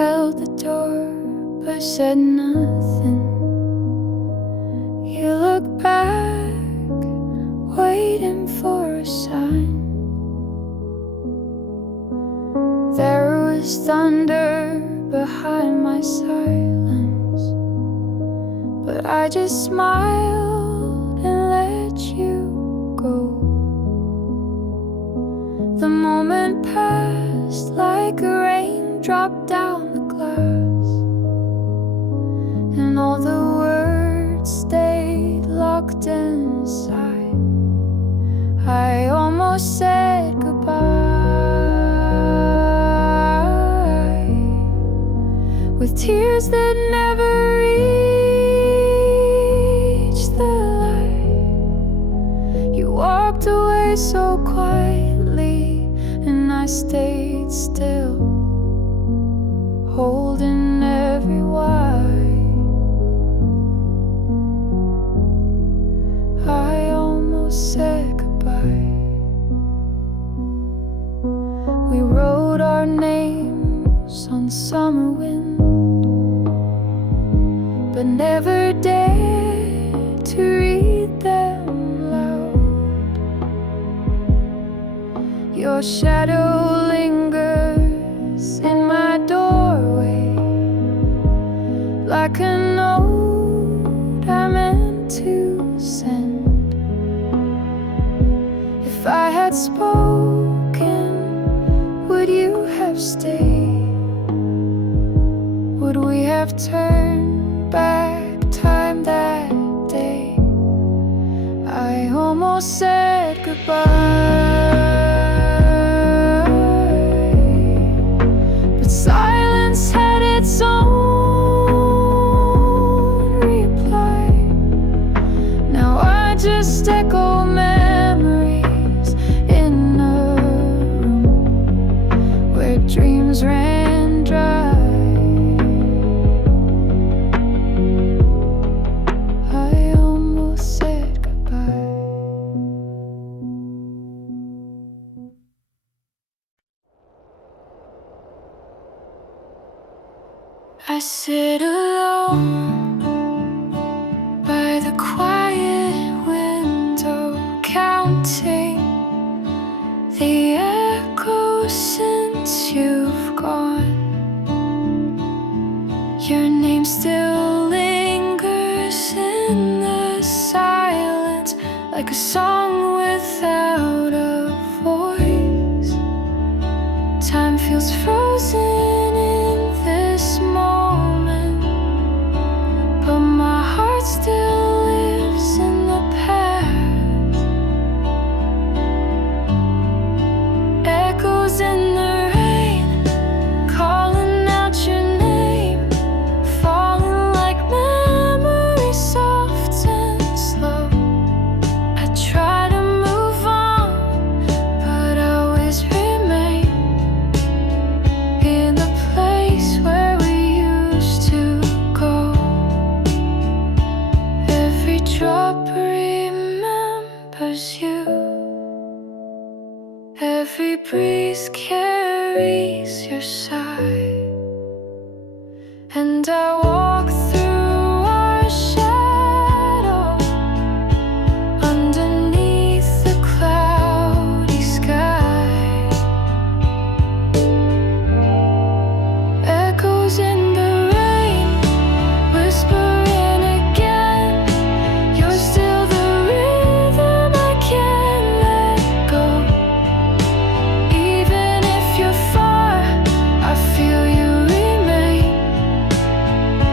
held the door but said nothing. You look back, waiting for a sign. There was thunder behind my silence, but I just smiled and let you go. The moment passed like a raindrop down the glass, and all the words stayed locked inside. I almost said goodbye, with tears that never reached the light. You walked away so quietly, and I stayed still, holding every why. I almost said goodbye. We wrote our names on summer wind, but never dared to read them loud. Your shadow lingers in my doorway, like a note I meant to send. If I had spoken, would you have stayed? Would we have turned back time that day? I almost said goodbye, but silence had its own reply. Now I just echo memories in a room where dreams ran dry. I almost said goodbye. I sit alone by the quiet window, counting the echoes since you've gone. Your name still lingers in the silence, like a song without a voice. Time feels frozen in this moment, but my heart still lives in the past. Echoes in the rain, calling out your name, falling like memories, soft and slow. I try to move on, but I always remain in the place where we used to go. Every drop remembers you, every breeze carries your sigh, and I walk through our shadow underneath the cloudy sky. Echoes in the rain, whispering again. You're still the rhythm I can't let go. Even if you're far, I feel you remain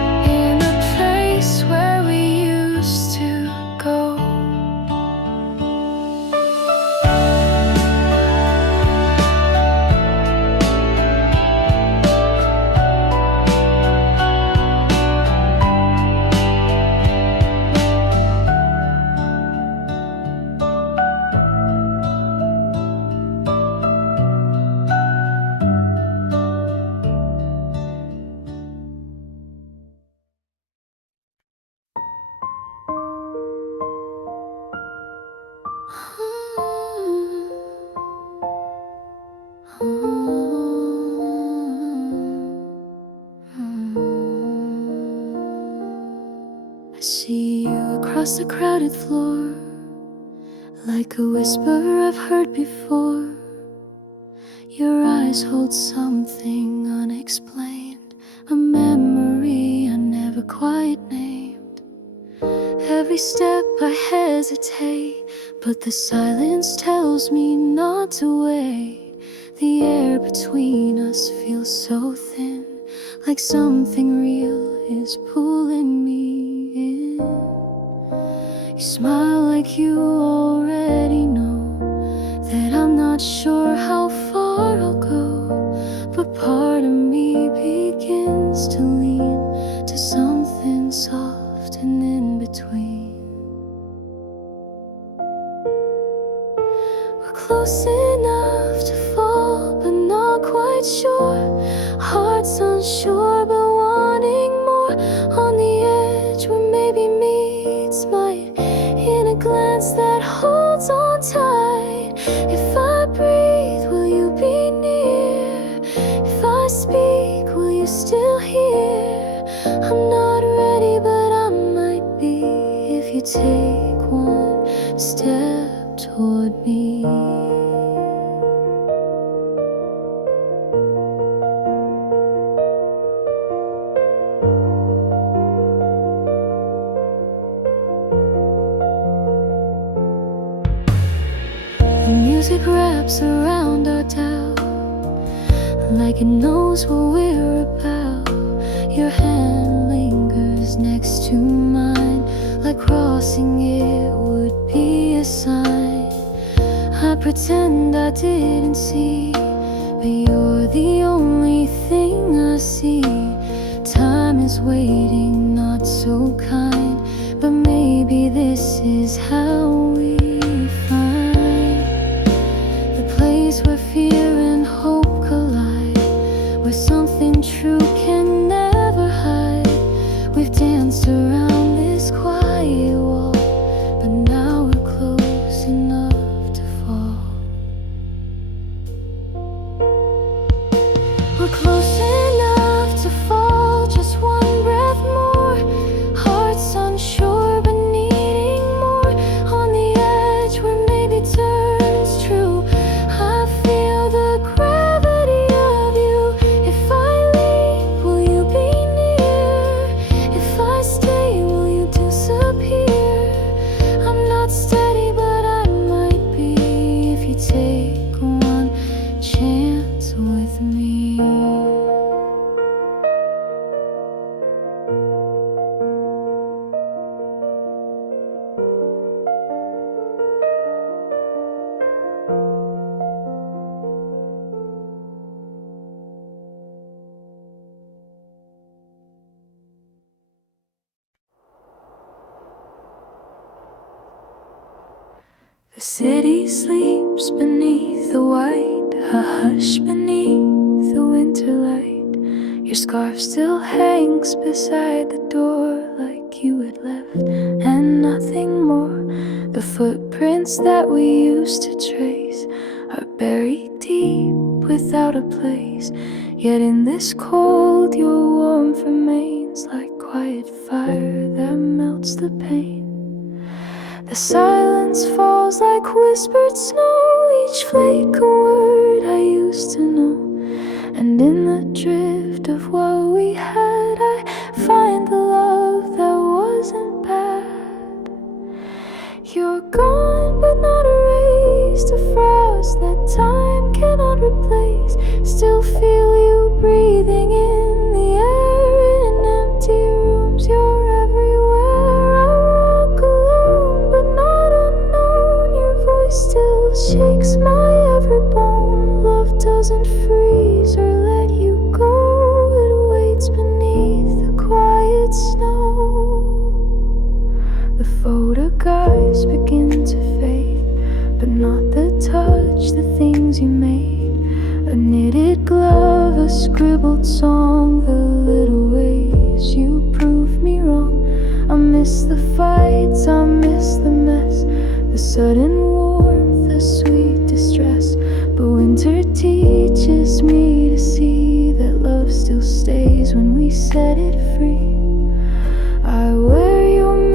I see you across the crowded floor, like a whisper I've heard before. Your eyes hold something unexplained, a memory I never quite named. Every step I hesitate, but the silence tells me not to wait. The air between us feels so thin, like something real is pulling me in. You smile like you already know that I'm not sure how far I'll go, but part of me begins to lean to something soft and in between. We're close enough to fall, but not quite sure. Hearts unsure, but wanting more. On the edge where maybe meets might, in a glance that holds on tight. If I breathe, will you be near? If I speak, will you still hear? I'm not ready, but I might be if you take one step toward me. The music wraps around our doubt, like it knows what we're about. Your hand lingers next to mine, like crossing it would be a sign. I pretend I didn't see, but you're the only thing I see. Time is waiting, not so kind, but maybe this is how we find the place where fear and hope collide, where something true can never hide. We've danced around this quiet wall, but now we're close enough to fall. We're close enough to fall, just one breath more. Hearts unsure, but needing more. On the edge where maybe turns true. I feel the gravity of you. If I leave, will you be near? If I stay, will you disappear? I'm not steady, but I might be if you take one chance with me. The city sleeps beneath the white, a hush beneath the winter light. Your scarf still hangs beside the door like you had left, and nothing more. The footprints that we used to trace are buried deep without a place. Yet in this cold, your warmth remains like quiet fire that melts the pain. The silence falls like whispered snow, each flake a word I used to know. And in the drift of what we had, I find the love that wasn't bad. You're gone but not erased, a frost that time cannot replace. Still feel you breathing in the air, in empty rooms, you're everywhere. I walk alone but not unknown, your voice still shakes my every bone. Love doesn't freeze or let you go, it waits beneath the quiet snow. The photographs begin to fade, but not the touch, the things you made. A knitted glove, a scribbled song, the little ways you proved me wrong. I miss the fights, I miss the mess, the sudden warmth, the sweet distress. But winter teaches me to see that love still stays when we set it free. I wear your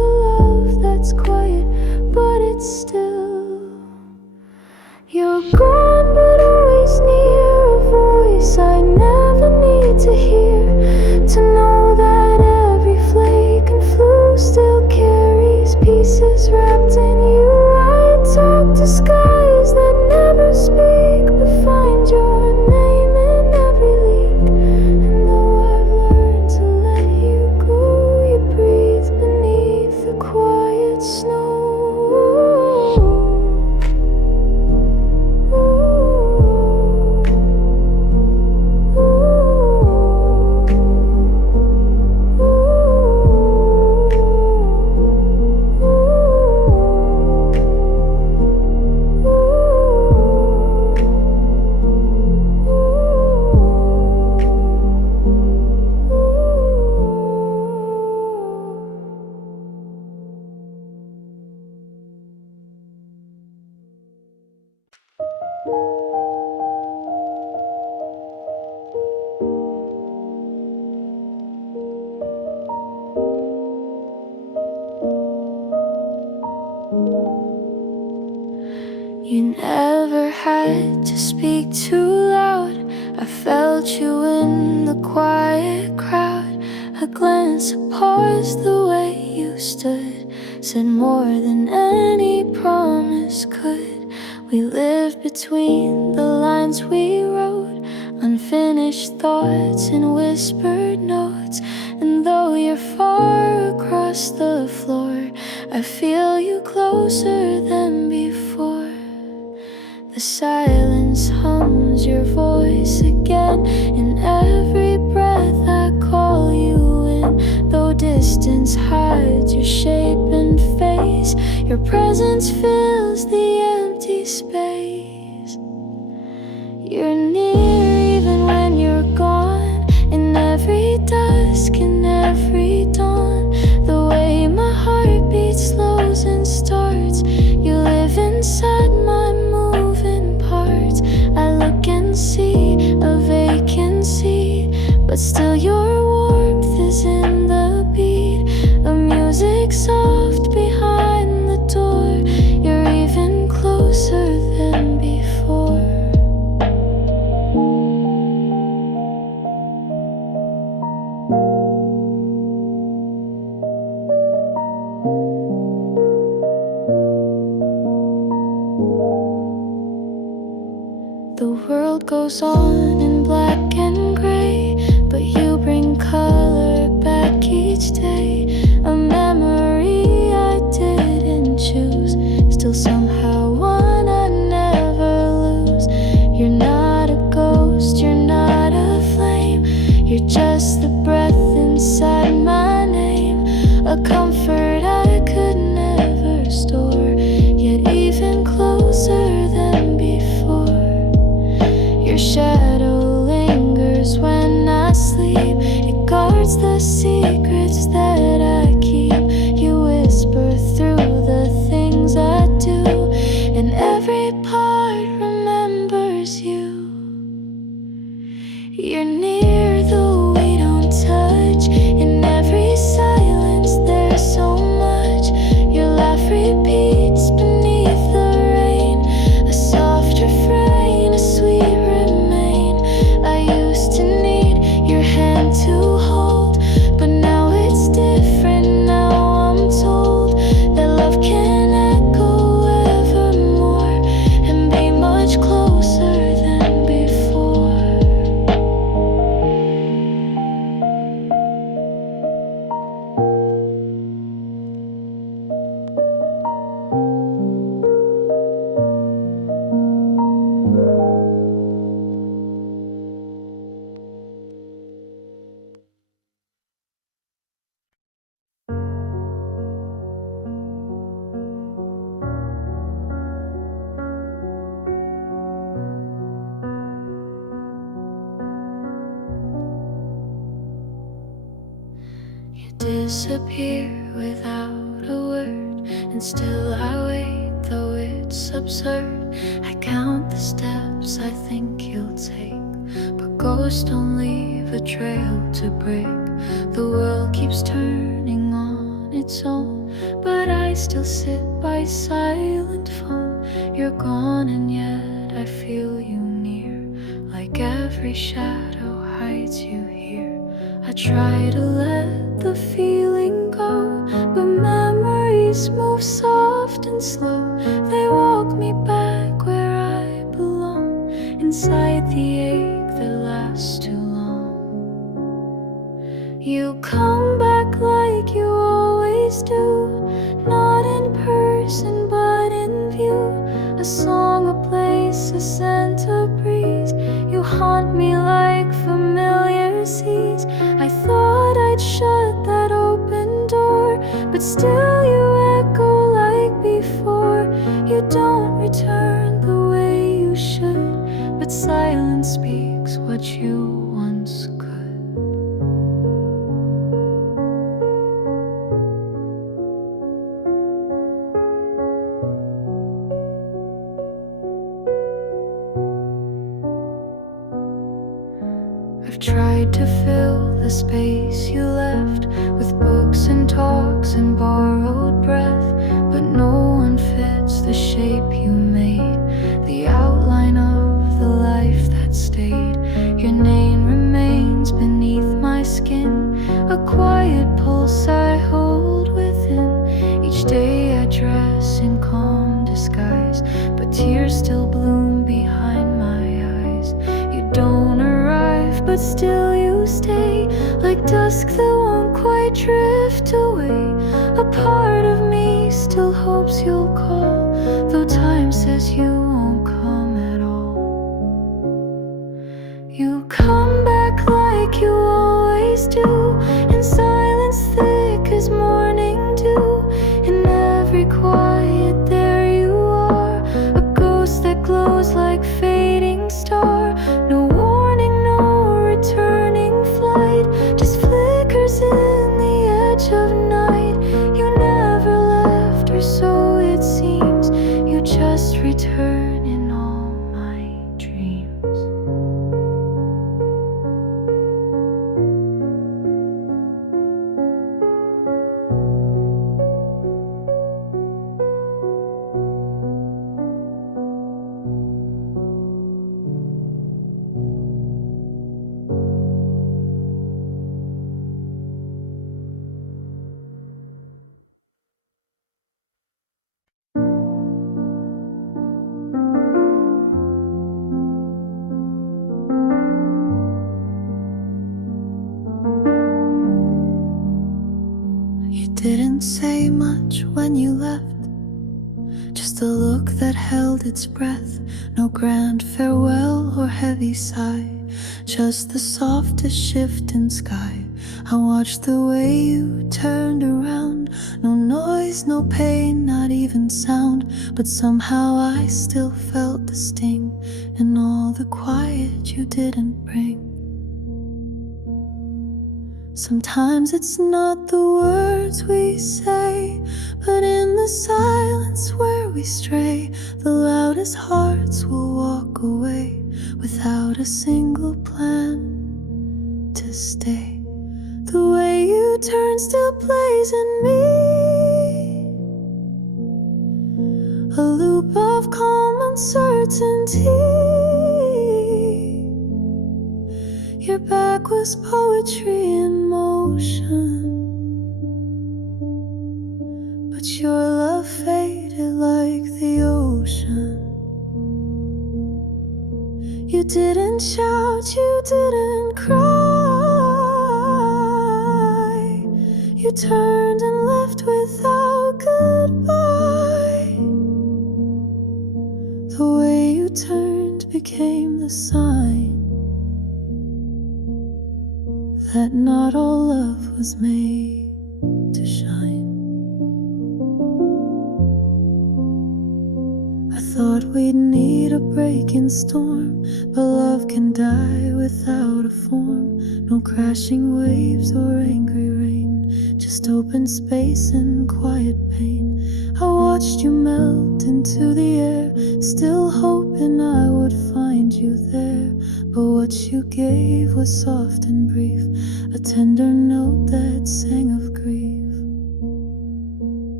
quiet still. You're gone but always near, a voice I never need to hear, to know that every flake and fluke still carries pieces wrapped in you. I talk to skies that never speak, but find your name in every leak. And though I've learned to let you go, you breathe beneath the quiet snow. You never had to speak too loud. I felt you in the quiet crowd. A glance, a pause, the way you stood said more than any promise could. We lived between the lines we wrote, unfinished thoughts and whispered notes. And though you're far across the floor, I feel you closer than before. The silence hums your voice again. In every breath I call you in. Though distance hides your shape and face, your presence fills the empty space. You're near even when you're gone, in every dusk, in every dawn. The way my heart beats slows and starts, you live inside my moving parts. I look and see a vacancy, but still your warmth is in the beat. A music soft behind the door, you're even closer than before. The world goes on in black and gray, but you bring color back each day. A memory I didn't choose, still somehow one I never lose. You're not a ghost, you're not a flame, you're just the breath inside my name. A comfort I could never store, yet even closer than before. Your shadow lingers when I sleep, it guards the secrets that I keep. You whisper through the things I do, and every part remembers you. You're near though we don't touch, in every silence there's so much. Your laugh repeats beneath the rain, a soft refrain, a sweet remain. I used to need your hand to hold, but now it's different. Now I'm told that love can echo evermore and be much closer than before. You disappear without a word, and still I wait, though it's absurd. I count the steps I think you'll take, but ghosts don't leave a trail to break. The world keeps turning on its own, but I still sit by silent phone. You're gone and yet I feel you near, like every shadow hides you here. I try to let the feeling go, but memories move soft and slow. They walk me back where I belong, inside the ache that lasts too long. You come back like you always do, not in person but in view. A song, a place, a scent, a breeze. You haunt me like familiar seas. I thought I'd shut that open door, but still you echo like before. You don't return the way you should, but silence speaks what you once could. I've tried to fill the space you left with books and talks and borrowed breath, but no one fits the shape you made, the outline of the life that stayed. Your name remains beneath my skin, a quiet pulse I hold within. Each day I dress in calm disguise, but tears still bloom behind my eyes. You don't arrive, but still you stay, like dusk that won't quite drift away. A part of me still hopes you'll call, though time says you won't come at all. You come back like you always do, in silence thick as morning dew. In every quiet there you are, a ghost that glows like fading star. No warning, no returning flight, just flickers in the edge of night. You never left, or so it seems. You just return in all my dreams. You didn't say much when you left, just a look that held its breath. No grand farewell or heavy sigh, just the softest shift in sky. I watched the way you turned around. No noise, no pain, not even sound, but somehow I still felt the sting in all the quiet you didn't bring. Sometimes it's not the words we say, but in the silence where we stray, the loudest hearts will walk away without a single plan to stay. The way you turn still plays in me, a loop of calm uncertainty. Your back was poetry in motion, but your love faded like the ocean. You didn't shout, you didn't cry. You turned and left without goodbye. The way you turned became the sign that not all love was made to shine. I thought we'd need a break in storm, but love can die without a form. No crashing waves or angry rain, just open space and quiet pain. I watched you melt into the air, still hoping I would find you there. But what you gave was soft and brief, a tender note that sang of grief.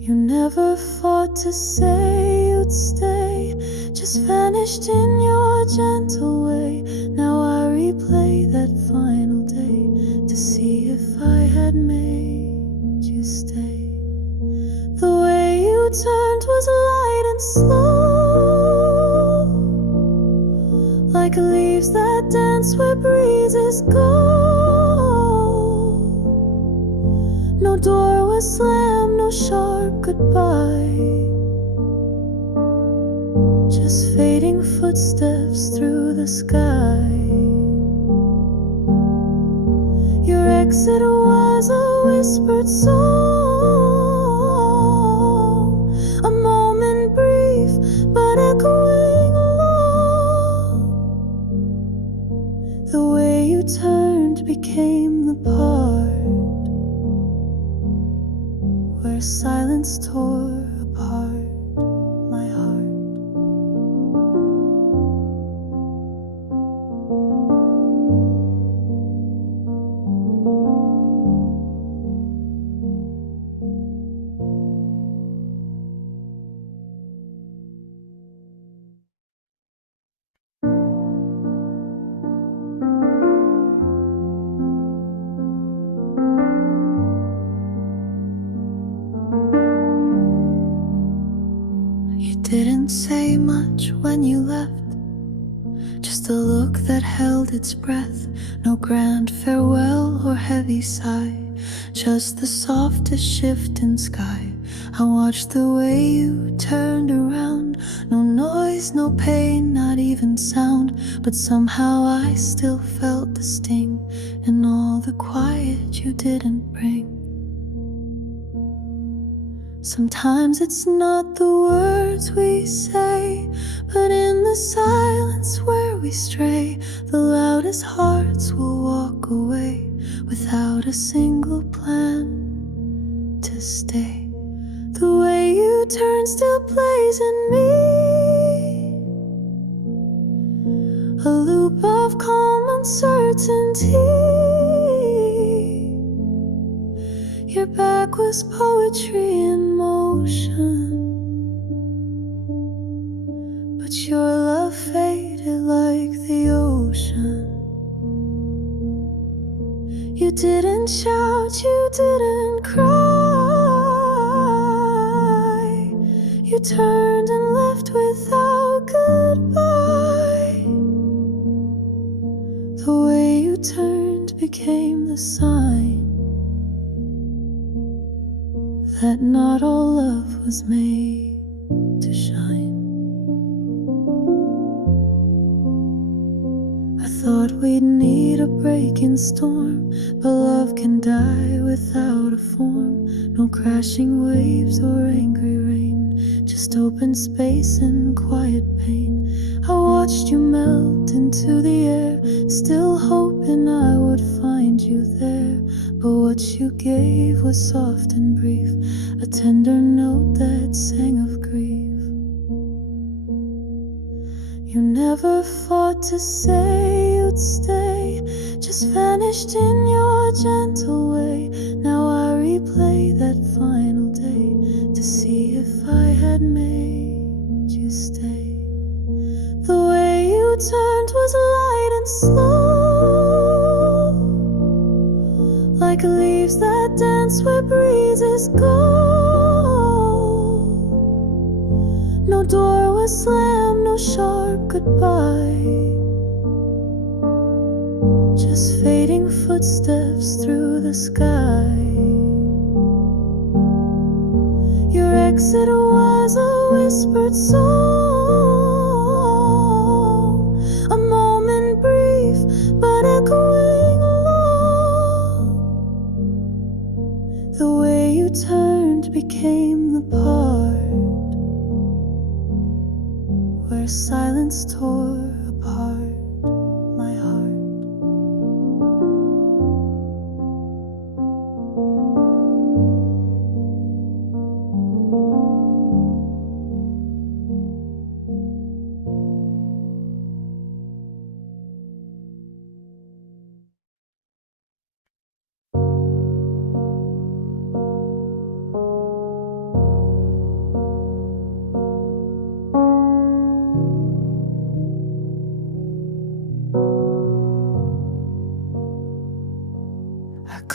You never fought to say you'd stay, just vanished in your gentle way. Now I replay that final day to see if I had made you stay. The way you turned was light and slow, like leaves that dance where breezes go. No door was slammed, no sharp goodbye, just fading footsteps through the sky. Your exit was a whispered song, a moment brief but echoing long. The way you turned became the part where silence tore apart my heart. You didn't say much when you left, just a look that held its breath. No grand farewell or heavy sigh, just the softest shift in sky. I watched the way you turned around, no noise, no pain, not even sound, but somehow I still felt the sting in all the quiet you didn't bring. Sometimes it's not the words we say, but in the silence where we stray, the loudest hearts will walk away without a single plan to stay. The way you turn still plays in me, a loop of calm uncertainty. Your back was poetry in motion, but your love faded like the ocean. You didn't shout, you didn't cry, you turned and left without goodbye. The way you turned became the sign that not all love was made to shine. I thought we'd need a breaking storm, but love can die without a form. No crashing waves or angry rain, just open space and quiet pain. I watched you melt into the air, still hoping I would find you there. But what you gave was soft and brief, a tender note that sang of grief. You never fought to say you'd stay, just vanished in your gentle way. Now I replay that final day to see if I had made you stay. The way you turned was light and slow, like leaves that dance where breezes go. No door was slammed, no sharp goodbye, just fading footsteps through the sky. Your exit was a whispered song, a moment brief but echoing long. The way you turned became the part where silence tore apart my heart.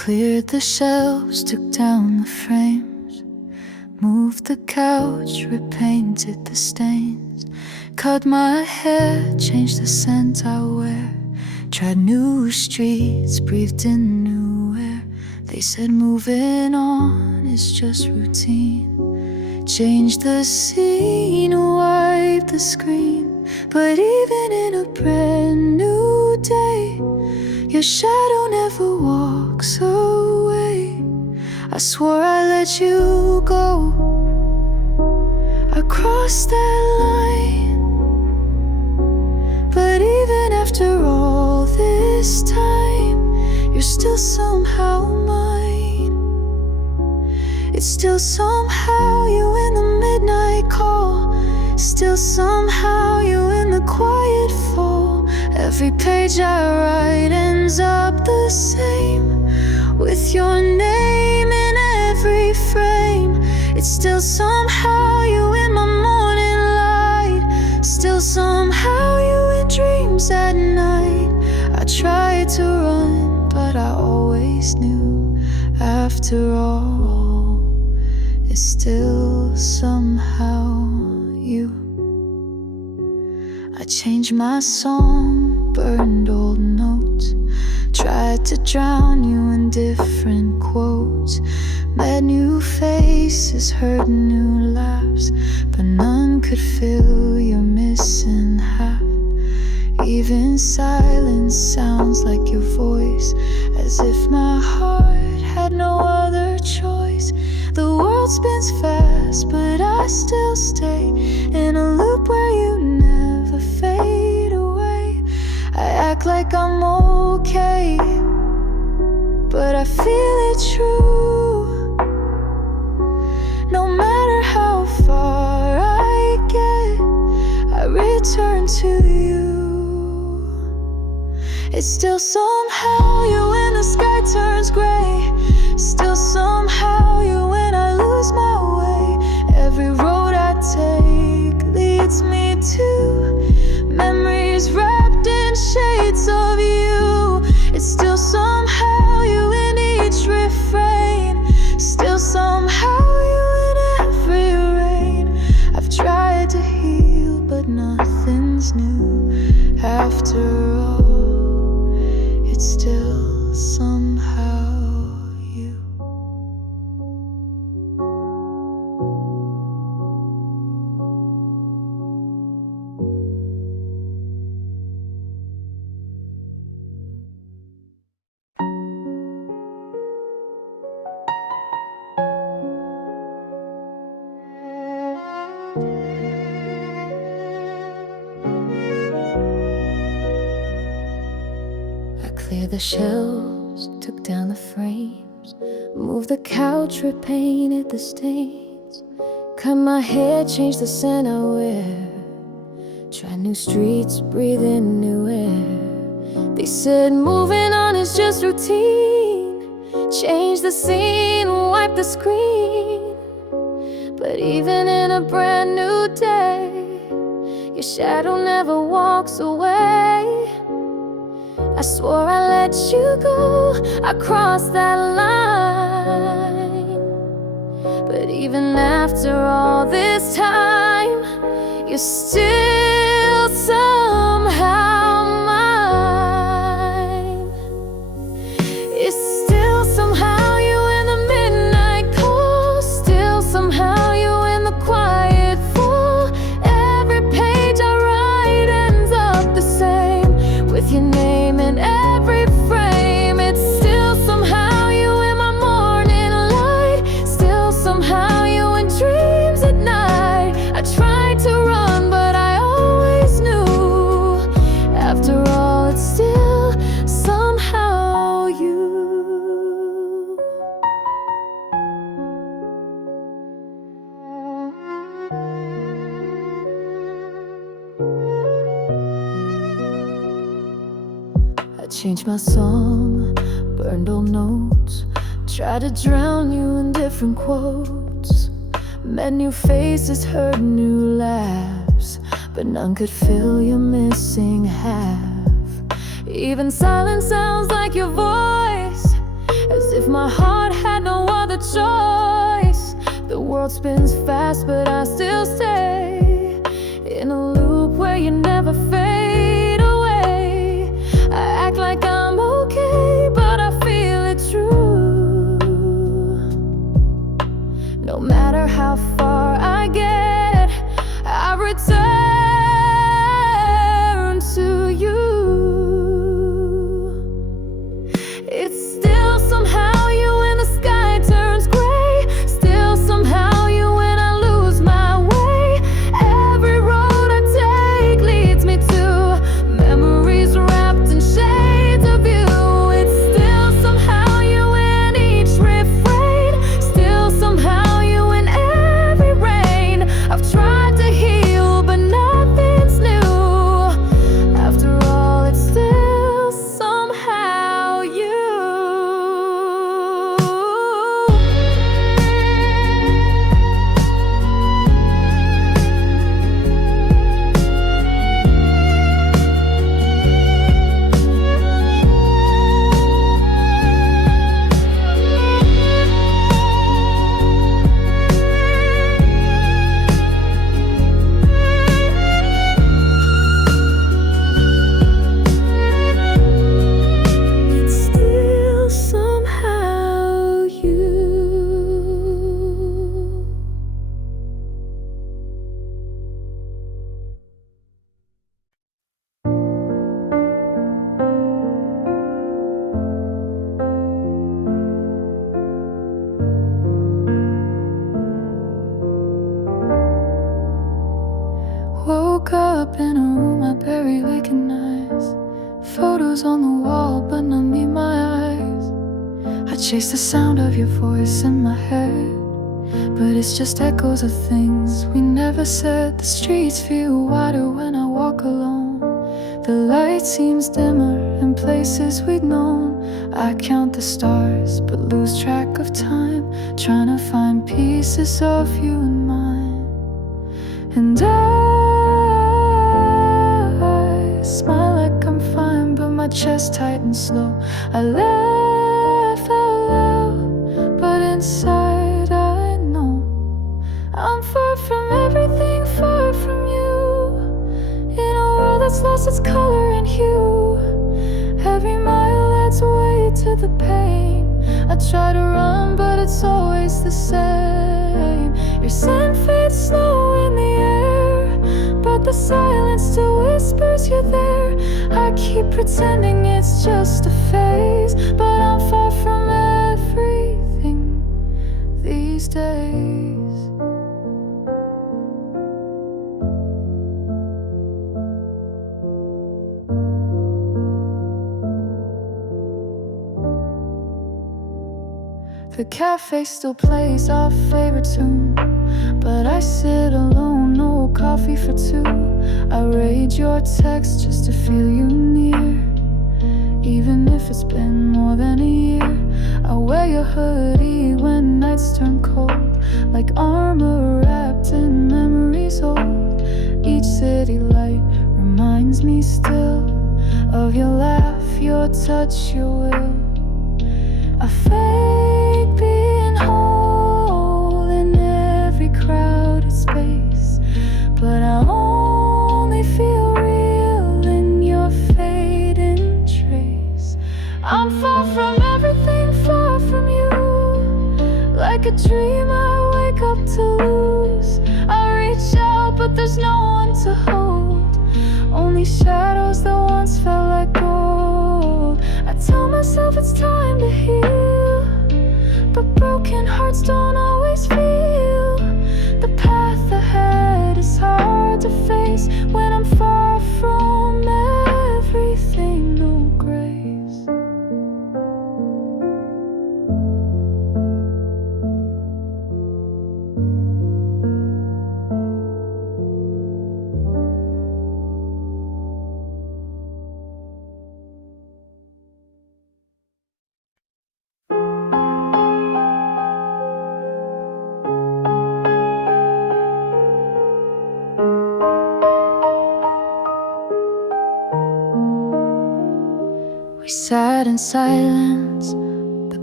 cleared the shelves, took down the frames, moved the couch, repainted the stains, cut my hair, changed the scent I wear, tried new streets, breathed in new air. They said moving on is just routine. Change the scene, wipe the screen. But even in a brand new day, your shadow never walks away. I swore I let you go. I crossed that line. But even after all this time, you're still somehow mine. It's still somehow you in the midnight call, still somehow you in the quiet fall. Every page I write ends up the same, with your name in every frame. It's still somehow you in my morning light, still somehow you in dreams at night. I tried to run, but I always knew, after all, it's still somehow you. I changed my song, burned old notes, tried to drown you in different quotes, met new faces, heard new laughs, but none could fill your missing half. Even silence sounds like your voice, as if my heart had no other choice. The world spins fast, but I still stay in a loop where you never fade away. I act like I'm okay, but I feel it true. No matter how far I get, I return to you. It's still somehow you when the sky turns gray, still somehow you when I lose my way. Every road I take leads me to memories wrapped in shades of you. It's still somehow you in each refrain, still somehow you in every rain. I've tried to heal, but nothing's new. After all, it's still somehow you. Cleared the shelves, took down the frames, moved the couch, repainted the stains, cut my hair, changed the scent I wear, tried new streets, breathe in new air. They said moving on is just routine. Change the scene, wipe the screen. But even in a brand new day, your shadow never walks away. I swore I let you go, I crossed that line. But even after all this time, you're still somehow mine. It's still somehow you in the midnight call, still somehow you in the quiet fall. Every page I write ends up the same, with your name in every frame. It's still somehow you in my morning light, still somehow you in dreams at night. I tried to run, but I always knew, after all, it's still somehow you. I changed my song, burned old notes, tried to drown you in different quotes, met new faces, heard new laughs, but none could fill your missing half. Even silence sounds like your voice, as if my heart had no other choice. The world spins fast, but I still stay in a loop where you never fade away. I act like I'm okay, but I feel it true. No matter how far I get, I return to you. It's still somehow you when the sky turns gray. Still somehow you when I lose my way. Every road I take leads me to memories wrapped in shades of you. It's still somehow you in each refrain. Still somehow you in every rain. I've tried to heal, but nothing's new. After all, it's still somehow you. It's still somehow you. Woke up in a room I barely recognize. Photos on the wall, but not meet my eyes. I chase the sound of your voice in my head, but it's just echoes of things we never said. The streets feel wider when I walk alone. The light seems dimmer in places we'd known. I count the stars, but lose track of time, trying to find pieces of you in mine. And I smile like I'm fine, but my chest tightens slow. I laugh out loud, but inside I know I'm far from everything, far from you. In a world that's lost its color and hue, every mile adds weight to the pain. I try to run, but it's always the same. Your scent fades slow in the air, but the silence still whispers you're there. I keep pretending it's just a phase, but I'm far from everything these days. The cafe still plays our favorite tune, but I sit alone, no coffee for two. I read your text just to feel you near, even if it's been more than a year. I wear your hoodie when nights turn cold, like armor wrapped in memories old. Each city light reminds me still of your laugh, your touch, your will. I fake being whole in every crowded space, but I only feel real in your fading trace. I'm far from everything, far from you, like a dream I wake up to lose. I reach out, but there's no one to hold, only shadows that once felt like gold. I tell myself it's time to heal, but broken hearts don't always feel. The path ahead is hard to face when I'm far from everything, no grace. We sat in silence, the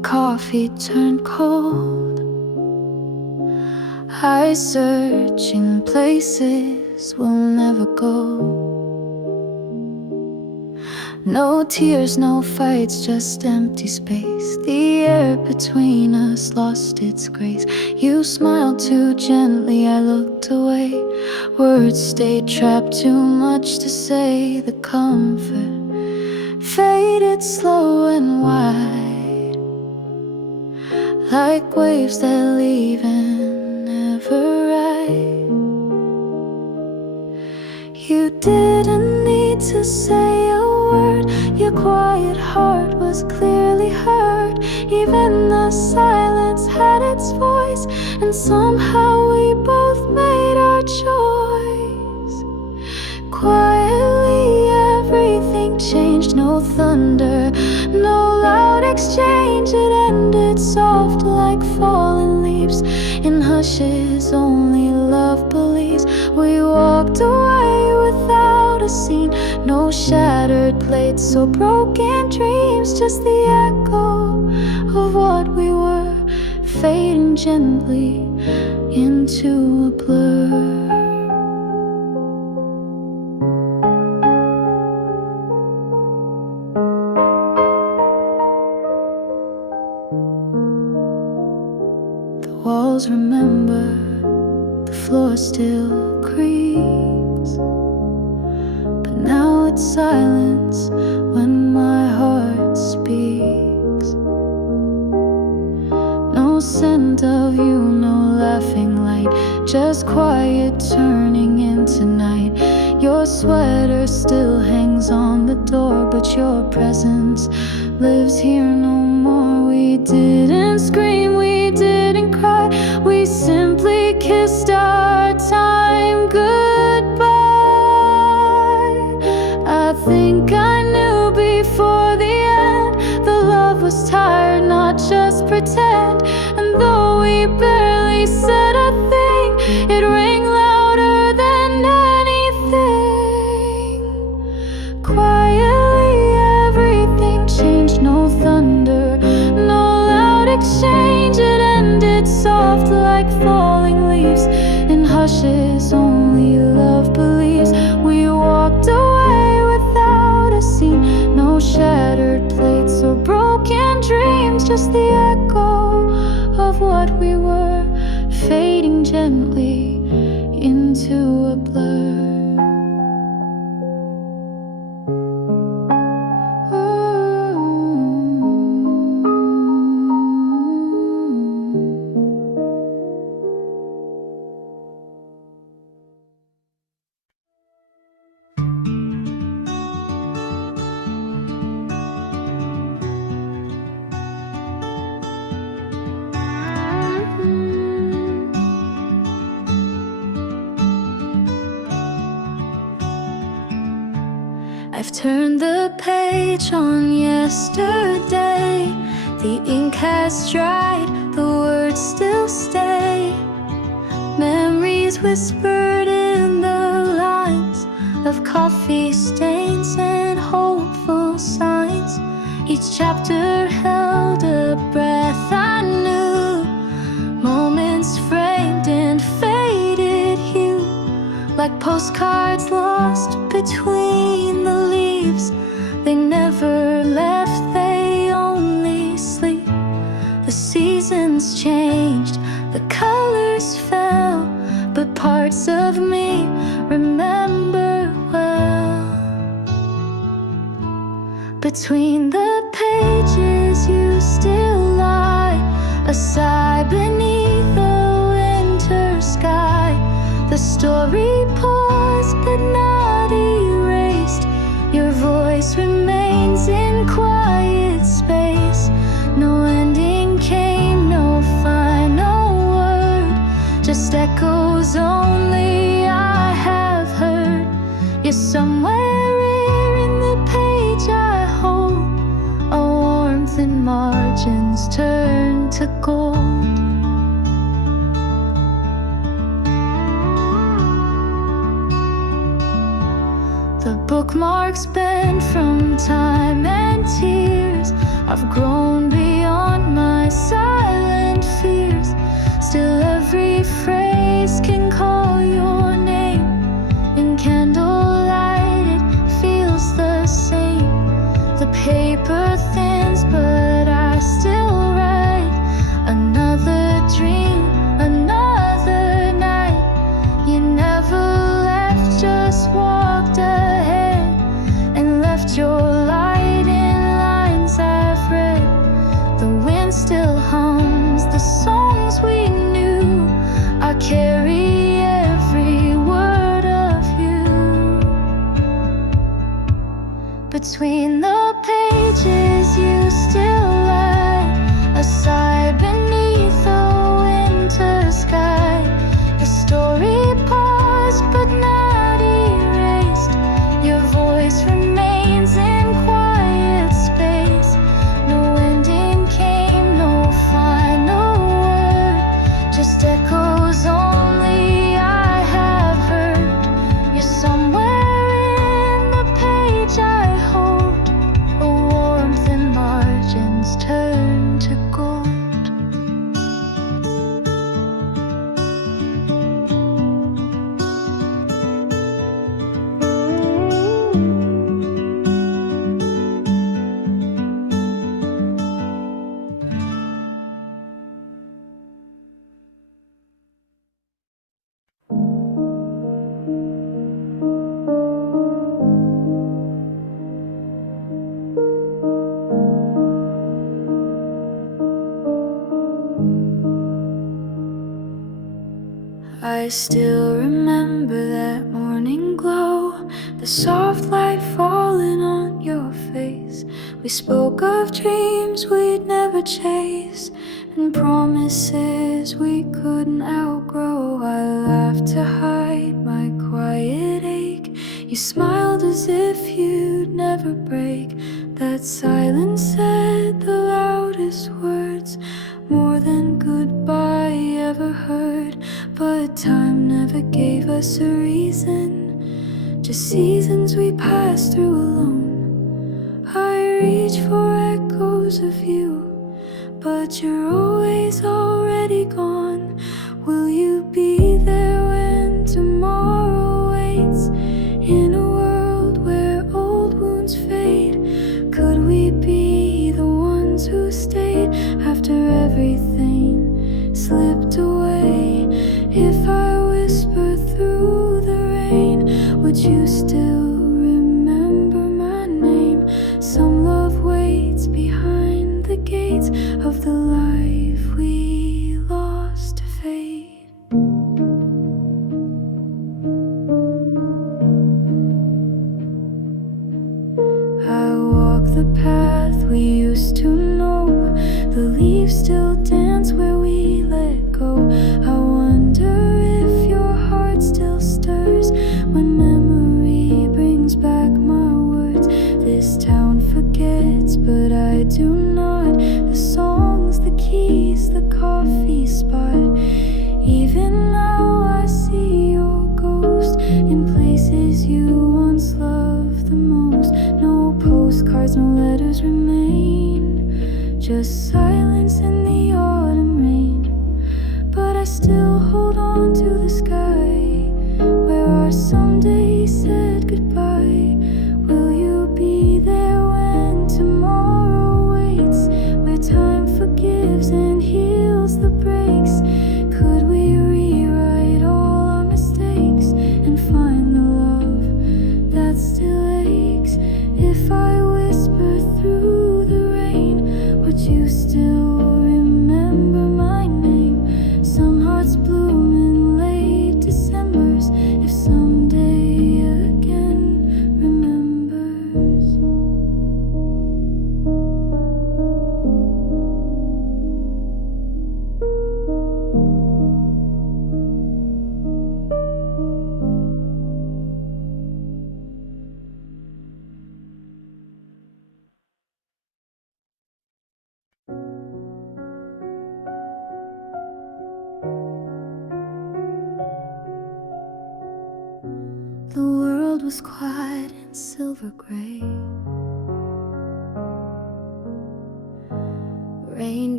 coffee turned cold. I search in places we'll never go. No tears, no fights, just empty space. The air between us lost its grace. You smiled too gently, I looked away. Words stayed trapped, too much to say. The comfort faded slow and wide, like waves that leave and never ride. You didn't need to say a word. Your quiet heart was clearly heard. Even the silence had its voice, and somehow we both made our choice. Quietly everything changed. No thunder, no loud exchange. It ended soft like fallen leaves. In hushes only love believes. We walked away without a scene. No shattered plates or broken dreams, just the echo of what we were, fading gently into a blur. The walls remember, the floor still creaks, but now it's silence when my heart speaks. No scent of you, no laughing light, just quiet turning into night. Your sweater still hangs on the door, but your presence lives here no more. We didn't scream, we didn't cry, we simply kissed our time goodbye. I think I knew before the end, the love was tired, not just pretend. And though we barely said a thing, it rang louder than anything. Quietly everything changed. No thunder, no loud exchange. It ended soft like falling leaves. In hushes only love believes. We walked away without a scene. No shattered plates or broken dreams, just the echo of what we were, fading gently into a blur. I've turned the page on yesterday. The ink has dried, the words still stay. Memories whispered in the lines of coffee stains and hopeful signs. Each chapter held a breath I knew. Moments framed in faded hue, like postcards lost between the leaves. They never left, they only sleep. The seasons changed, the colors fell, but parts of me remember well. Between the pages you still lie, a sigh beneath the winter sky. The story paused but not erased. Your voice remains in quiet space. No ending came, no final word, just echoes only I have heard. You're somewhere here in the page I hold, a warmth in margins turn to gold. The bookmarks bent from time and tears. I've grown beyond on my silent fears. Still every phrase can call your name. In candlelight it feels the same. The paper thins but I still write. Another dream, another night. You never left, just walked ahead and left your light in lines I've read. The wind still hums the songs we knew. I carry every word of you. Between the pages you still lie, a sigh beneath a winter sky. The story paused but not erased. Your voice remains in quiet space. No ending came, no final word, just echoes only I have heard. You're somewhere in the page I hold. A warmth in margins turn to gold. I still remember that morning glow, the soft light falling on your face. We spoke of dreams we'd never chase, and promises we couldn't outgrow. I laughed to hide my quiet ache. You smiled as if you'd never break. That silence said the loudest words, more than goodbye ever heard. But time never gave us a reason, just seasons we passed through alone. I reach for echoes of you, but you're always already gone. Will you be there when tomorrow waits? In a world where old wounds fade, could we be the ones who stayed after everything slipped away? If I whisper through the rain, would you still remember my name? Some love waits behind the gates of the life we lost to fate. I walk the path we used to know. The leaves still dance where we let go. I wonder if your heart still stirs when memory brings back my words. This town forgets, but I do not. The songs, the keys, the coffee spot. Even now I see your ghost in places you once loved the most. No postcards, no letters remain, just silence in the autumn rain. But I still hold on to the sky where our someday said goodbye. Will you be there when tomorrow waits? Where time forgives and heals the breaks? Could we rewrite all our mistakes and find the love that still aches? If I whisper through the rain, would you still remember my name? Some hearts bloom in late Decembers, if someday again remembers. The world was quiet and silver gray. Rain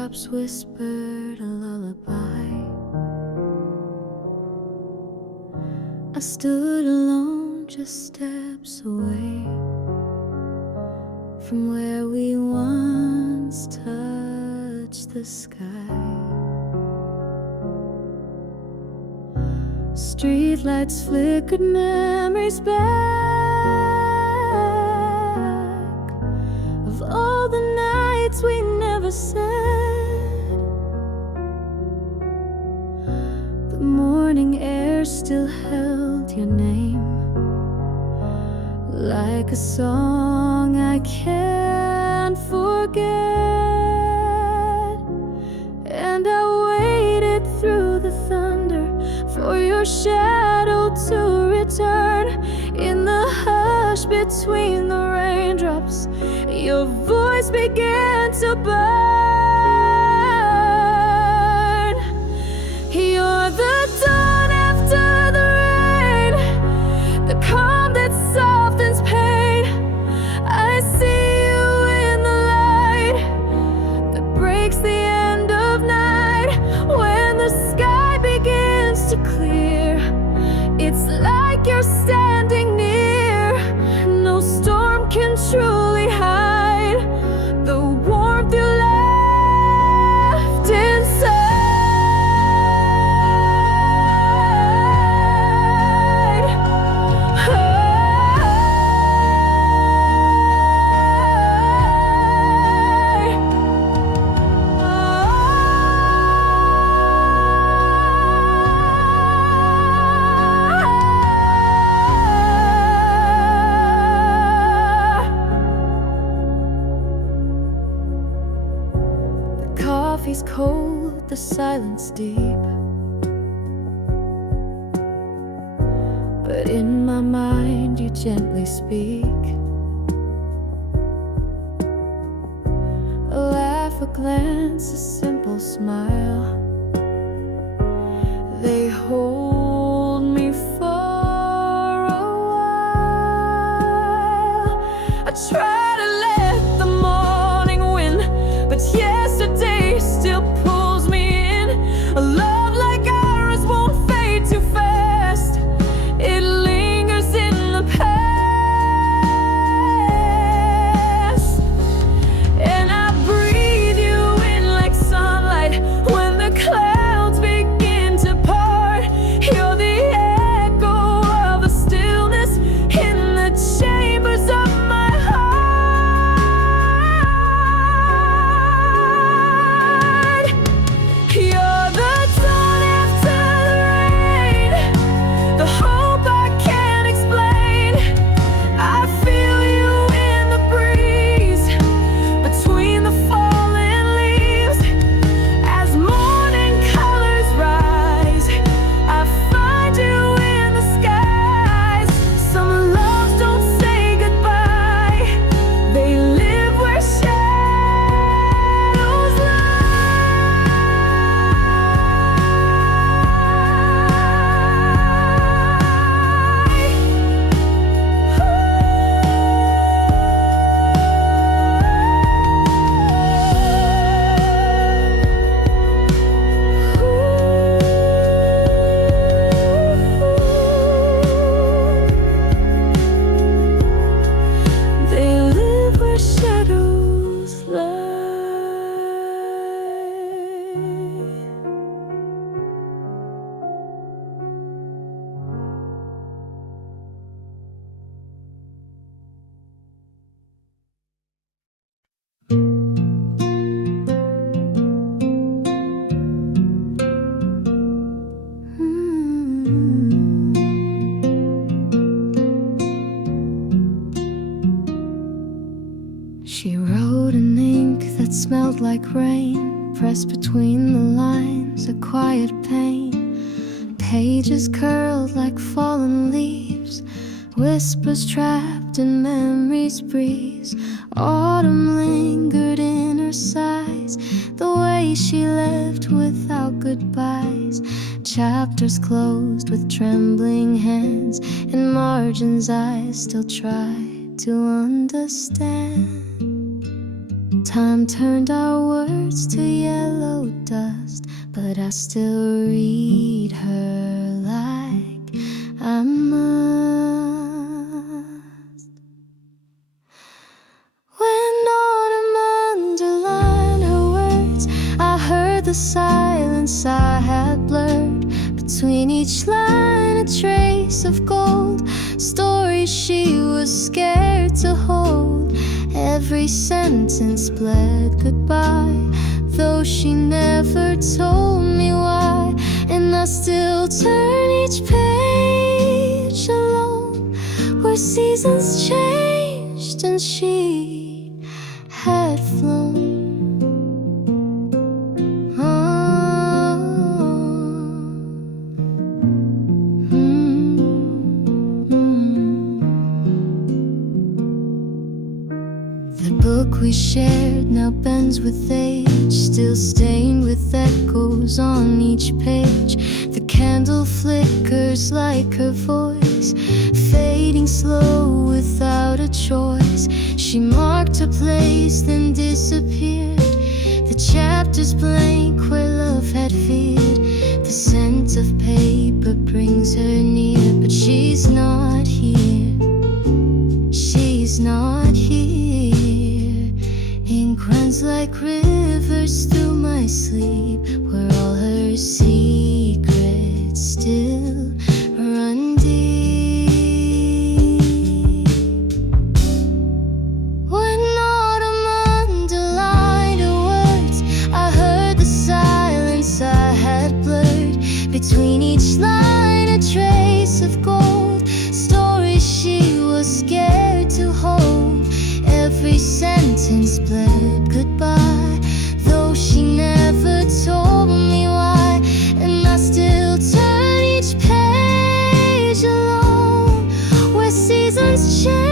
raindrops whispered a lullaby. I stood alone just steps away from where we once touched the sky. Streetlights flickered memories back of all the nights we never said. The morning air still held your name, like a song I can't forget. And I waited through the thunder for your shadow to return. In the hush between the raindrops, your voice began to burn. You're the dawn after the rain, the calm that softens pain. I see you in the light that breaks the end of night. When the sky begins to clear, it's like you're standing near. No storm can truly hide the warmth you left inside. The coffee's cold, the silence deep, but in my mind you gently speak. A laugh, a glance, a simple smile, they hold me for a while. I try to let the morning win, but yesterday still pulls me in. A love like ours won't fade too fast. It lingers in the past. And I breathe you in like sunlight when the clouds begin to part. You're the echo of the stillness in the chambers of my heart. You're the dawn after the rain, the hope I can't explain. I feel you in the breeze between the fallen leaves. As morning colors rise, I find you in the skies. Some loves don't say goodbye, they live where shadows lie. They live where shadows lie. She wrote in ink that smelled like rain, pressed between the lines, a quiet pain. Pages curled like fallen leaves, whispers trapped in memory's breeze. Autumn lingered in her sighs, the way she left without goodbyes. Chapters closed with trembling hands, in margins I still try to understand. Time turned our words to yellow dust, but I still read her like I must. When autumn underlined her words, I heard the silence I had blurred. Between each line a trace of gold, stories she was scared to hold. Every sentence bled goodbye, though she never told me why. And I still turn each page alone, where seasons changed and she had flown. The book we shared now bends with age, still stained with echoes on each page. The candle flickers like her voice, fading slow without a choice. She marked her place, then disappeared. The chapters blank where love had veered. The scent of paper brings her near, but she's not here. She's not here. Ink runs like rivers through my sleep, where all her secrets still run deep. When autumn underlined her words, I heard the silence I had blurred. Between each line a trace of gold, stories she was scared to hold. Every sentence bled goodbye, though she never told me why. And I still turn each page alone, where seasons change